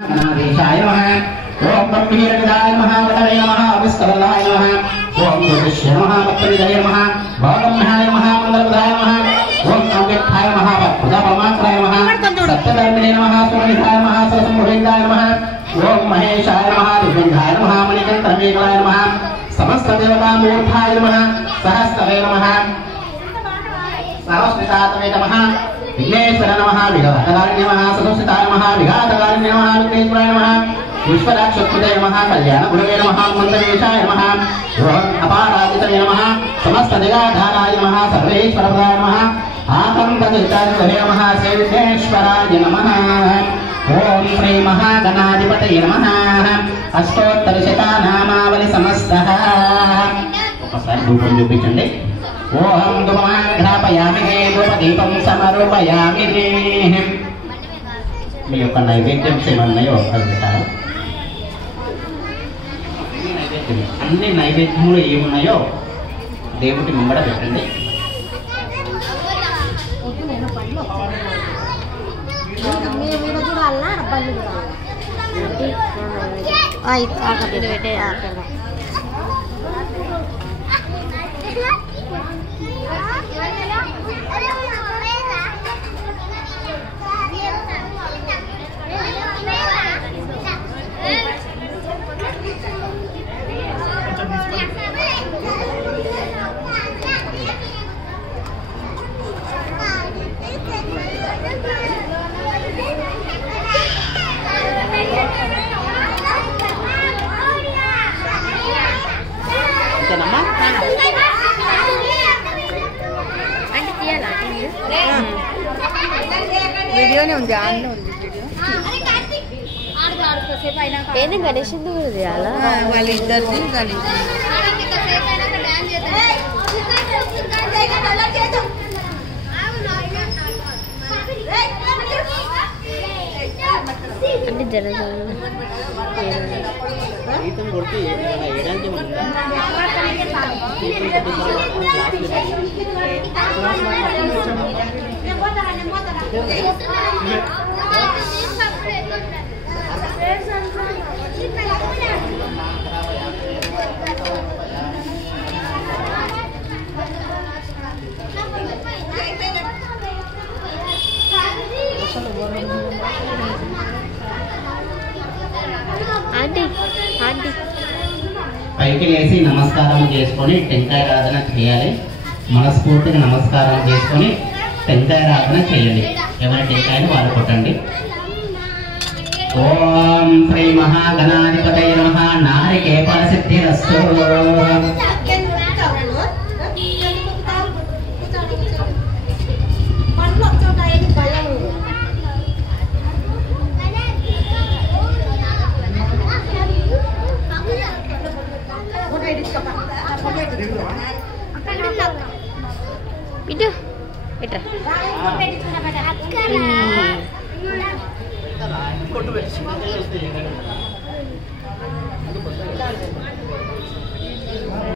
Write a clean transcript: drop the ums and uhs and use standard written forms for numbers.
गणाधीशाय नमः। ओम ब्रह्मीरविदाय नमः, वटवे नमः, अभिष्करणाय नमः। ओम ज्योतिष्ये नमः, वक्त्रविदये नमः, भवब्रह्मणाय नमः, मंगलप्रदाय नमः। ओम अव्यक्ताय नमः, प्रजापरमात्राय नमः, सत्यधर्मिणे नमः, सुरनिधाय नमः, सरसम्भुवेन्द्राय नमः। ओम महेशाय नमः, दिव्यंगाय नमः, मणिकंठमेकलाय नमः, समस्त देवतामूर्धाय नमः, सहस्रवे नमः, सरस्वतीतातवे नमः, विघ्नेश्वर नमः, विघातकारिणे नमः, सदस्यताय नमः, विघातकारिणे नमः, विघ्नेश्वराय नमः, विश्वराक्षकृते नमः, कल्याणगुणवे नमः, मंदवेशाय नमः, अपाराजितवे नमः, समस्त जगाधाराय नमः, सर्वेश्वरपदाय नमः, आकंपदेशाय नमः, श्री विघ्नेश्वराय नमः। ओम श्री महागणाधिपतये नमः। अष्टोत्तरशतनामावली समस्तः ఒకసారి రూపం చూపించండి। ओम धूपमाघ्रापयामि धूपदीपं समर्पयामि। మీ యొక్క నైవేద్యం ఏమన్నాయో అది పెట్టాలి। అన్ని నైవేద్యములు ఏమున్నాయో దేవుడి ముంగడ పెట్టండి। వీడియోనే ఉంది ఆన్లో ఉంది వీడియో గణేష్ చేయాలా వాళ్ళిద్దరిది గణేష్ అంటే జన పైకి లేచి నమస్కారం చేసుకొని టెంకాయారాధన చేయాలి। మనస్ఫూర్తిగా నమస్కారం చేసుకొని టెంకాయారాధన చేయాలి। ఎవరి టెంకాయలు వాళ్ళు కొట్టండి। ఓం శ్రీ మహాగణాధిపతయే నమః। నారికేళ సిద్ధిరస్తు। itu itu